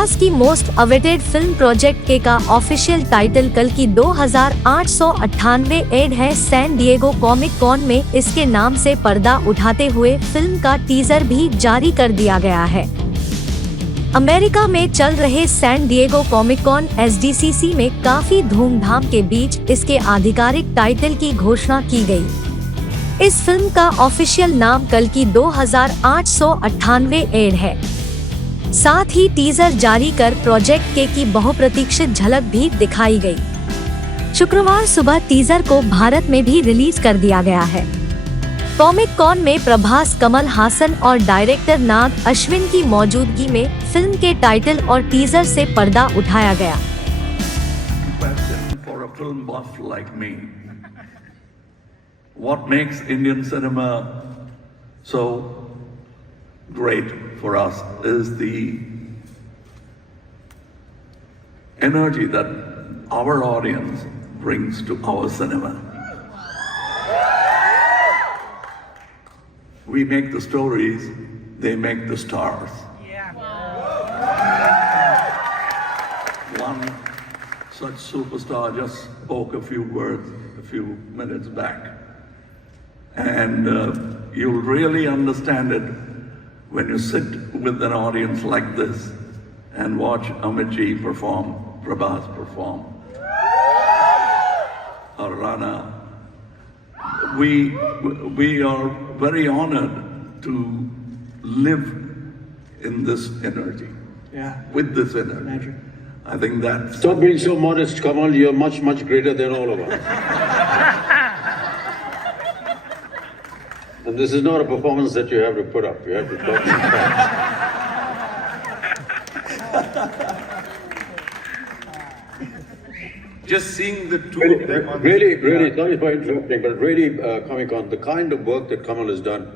प्रभास की most awaited film project के का ऑफिशियल टाइटल कल्कि 2898 एड है। सैन डिएगो कॉमिक कॉन में इसके नाम से पर्दा उठाते हुए फिल्म का टीजर भी जारी कर दिया गया है। अमेरिका में चल रहे San Diego Comic Con SDCC में काफी धूमधाम के बीच इसके आधिकारिक टाइटल की घोषणा की गई। इस फिल्म का ऑफिशियल नाम कल्कि 2898 एड है। साथ ही टीजर जारी कर प्रोजेक्ट के की बहुप्रतीक्षित झलक भी दिखाई गई। शुक्रवार सुबह टीजर को भारत में भी रिलीज कर दिया गया है। कॉमिक कॉन में प्रभास, कमल, हासन और डायरेक्टर नाग अश्विन की मौजूदगी में फिल्म के टाइटल और टीजर से पर्दा उठाया गया। What makes Indian cinema so great for us is the energy that our audience brings to our cinema. We make the stories, they make the stars. One such superstar just spoke a few words a few minutes back. And you'll really understand it when you sit with an audience like this and watch Amitabh perform, Prabhas perform, or Rana. We are very honored to live in this energy, with this energy. Imagine. I think that's... Stop being so modest, Kamal. You're much, much greater than all of us. And this is not a performance that you have to put up. You have to talk. Just seeing the two Really, sorry for interrupting, but really, Comic-Con, the kind of work that Kamal has done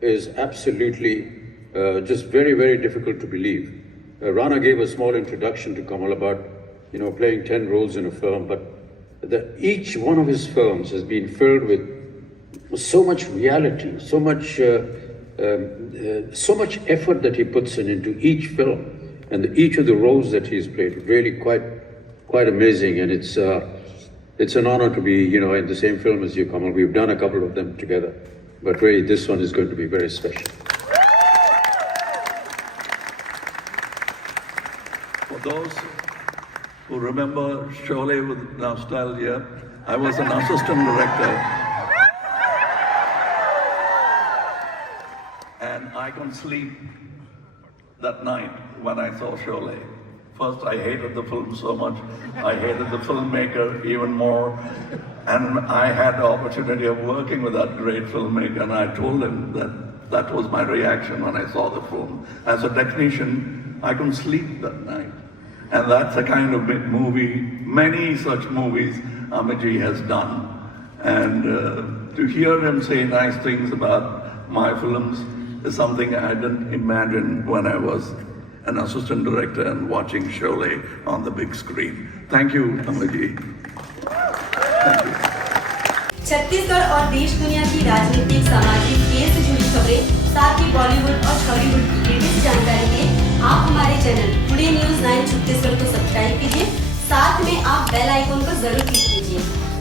is absolutely just very, very difficult to believe. Rana gave a small introduction to Kamal about, playing 10 roles in a film, but each one of his films has been filled with so much reality, so much effort that he puts into each film, and each of the roles that he's played. Really quite amazing, and it's an honor to be in the same film as you, Kamal. We've done a couple of them together, but really this one is going to be very special. For those who remember Sholay with nostalgia, I was an assistant director. And I couldn't sleep that night when I saw Sholay. First, I hated the film so much. I hated the filmmaker even more. And I had the opportunity of working with that great filmmaker, and I told him that was my reaction when I saw the film. As a technician, I couldn't sleep that night. And that's the kind of big movie, many such movies Amiji has done. And to hear him say nice things about my films is something I didn't imagine when I was an assistant director and watching Sholay on the big screen. Thank you, Amiji. Thank you. Chhattisgarh और देश दुनिया की राजनीतिक, सामाजिक, खेल से जुड़ी खबरें, साथ ही बॉलीवुड और हॉलीवुड की लेटेस्ट जानकारी के आप हमारे चैनल टुडे न्यूज़ 9 छत्तीसगढ़ को सब्सक्राइब कीजिए। साथ में आप बेल आइकन पर जरूर क्लिक कीजिए।